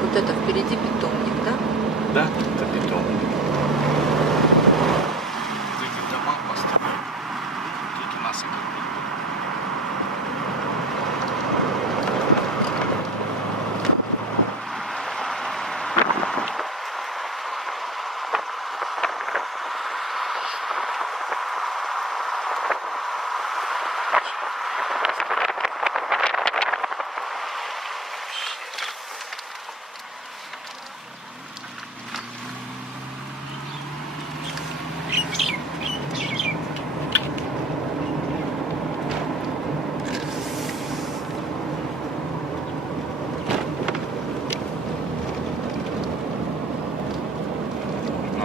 Вот это впереди питомник, да? Да, это питомник. Эти дома построены. Тут у нас и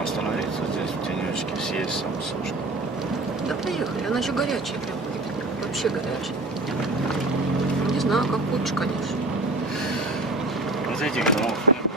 остановиться здесь в тенечке, съесть самосушку. Да поехали, она еще горячая прям. Вообще горячая. Не знаю, как хочешь, конечно. Вот этих домов не было.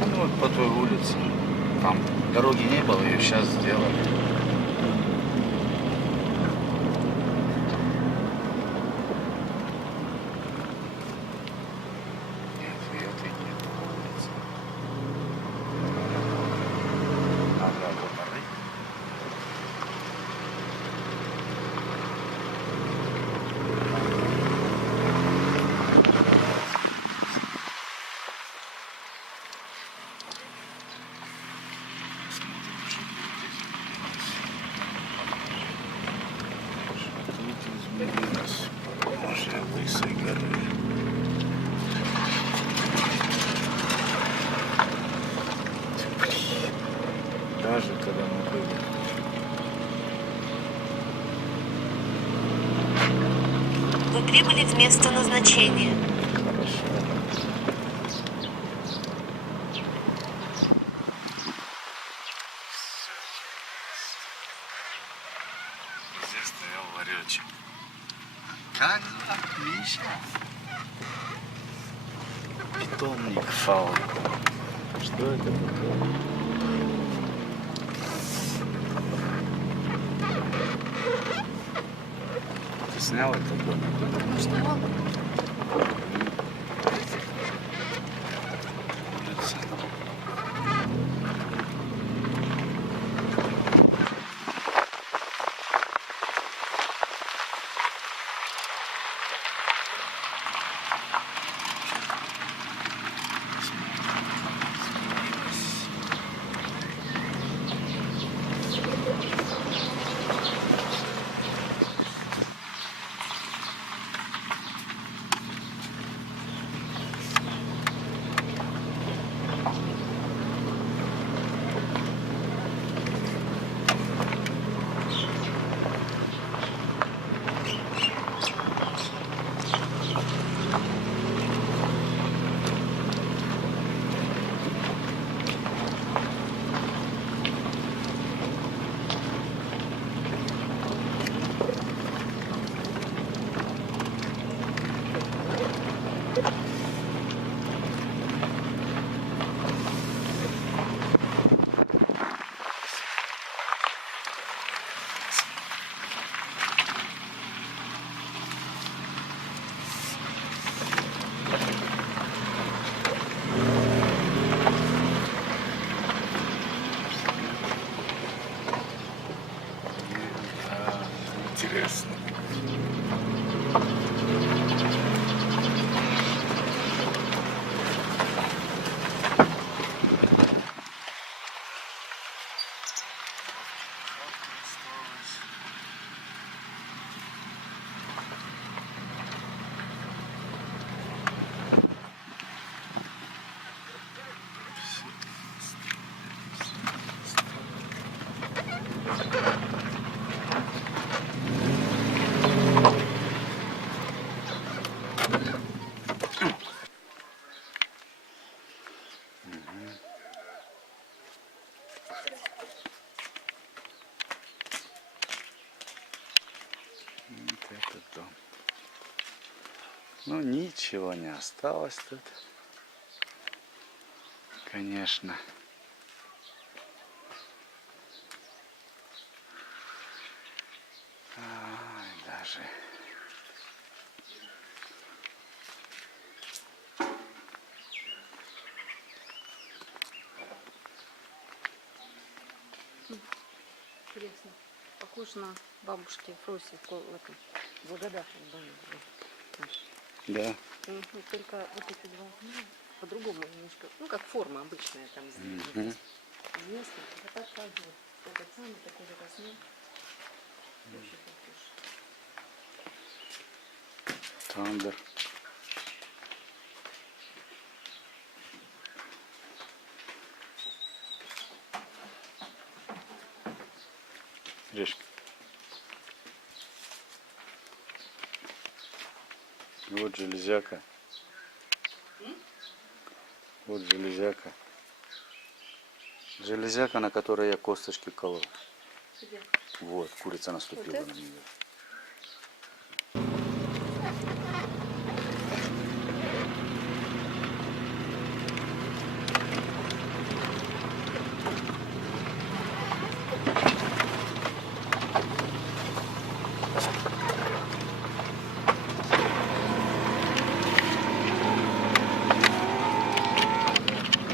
Ну вот по той улице. Там дороги не было, ее сейчас сделали. Нет, и этой нет улицы. Ага, полторы. Изменилось положение Лысой горы. Блин, даже когда мы были. Вы прибыли в место назначения. Хорошо. Здесь стоял ларечек. Как отлично! Питомник фауны. Что это такое? Ты снял этот домик? Сняла? Улица. Интересно. Ну, ничего не осталось тут. Конечно. Ай, даже. Интересно. Похож на бабушки Фроси в этом благодарном доме. Да. Только вот эти два окна по-другому немножко. Ну, как форма обычная там Мгм. известна. А так как вот этот самый такой же размер. Очень похож. Тандер. Решка. Вот железяка. Вот железяка. Железяка, на которой я косточки колол. Где? Вот, курица наступила Вот на нее.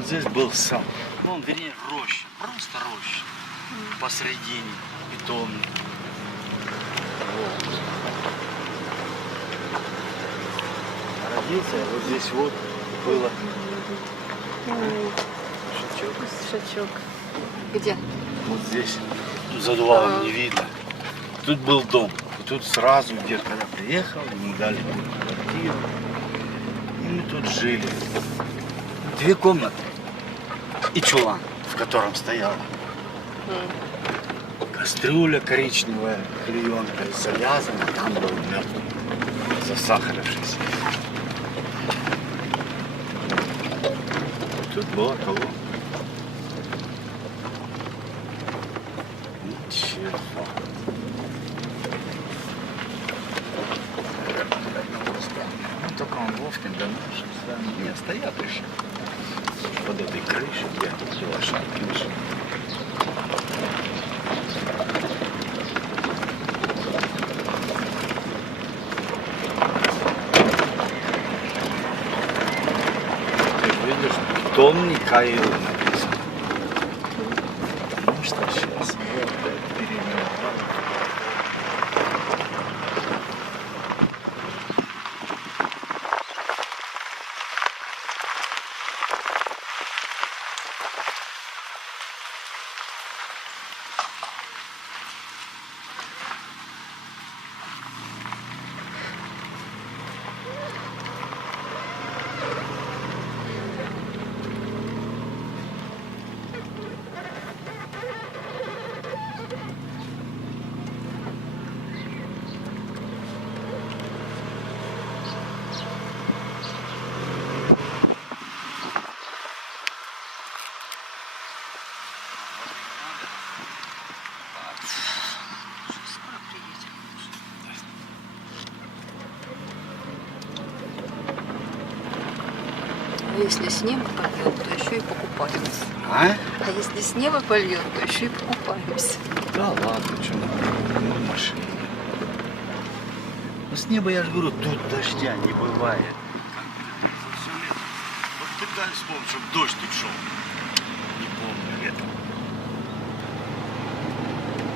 Здесь был сад. Ну, он, вернее, роща. Просто роща. Посредине. Питомник. Вот. А родился я вот здесь вот было. Шачок. Шачок. Где? Вот здесь. Тут за дувалом не видно. Тут был дом. И тут сразу, где когда приехал, ему дали квартиру. И мы тут жили. 2 комнаты. И чулан, в котором стояла кастрюля коричневая, клеенкой завязана, там был мед, засахарившийся. Тут было колонна. Ничего. Ну, только он Вовкин, да наши здания. Нет, стоят еще. Под этой крышей, где лошадь крыша. Ты видишь, питомник Каил написано. Потому что сейчас вот это переметало. Скоро приедем. А если с неба польет, то еще и покупаемся. А? А если с неба польет, то еще и покупаемся. Да ладно, что на машине. Ну с неба, я же говорю, тут дождя не бывает. За все лето. Вот пытаюсь вспомнить, чтобы дождь тут шел. Не помню летом.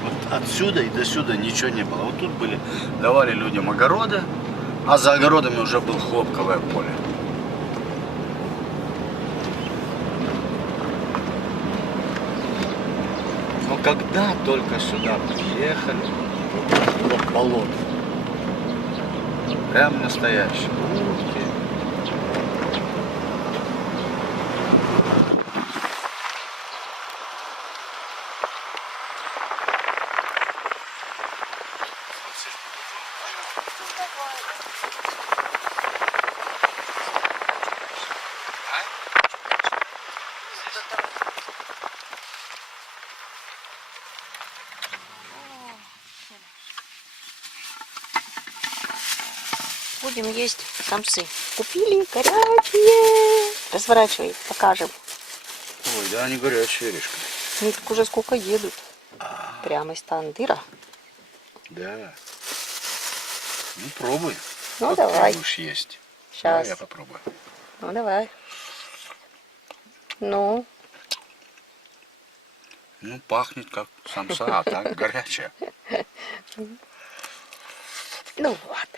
Вот отсюда и до сюда ничего не было. Вот тут были, давали людям огороды, а за огородами уже было хлопковое поле. Но когда только сюда приехали, вот болото. Прям настоящий. Утки. Будем есть самсы. Купили горячие. Разворачивай, покажем. Ой, да, они горячие, Решка. Ну так уже сколько едут. Прямо из тандыра. Да. Ну, пробуй. Ну, Как давай. ты будешь есть? Сейчас. Давай я попробую. Ну давай. Ну, Ну, пахнет как самса, а так горячая. ну вот.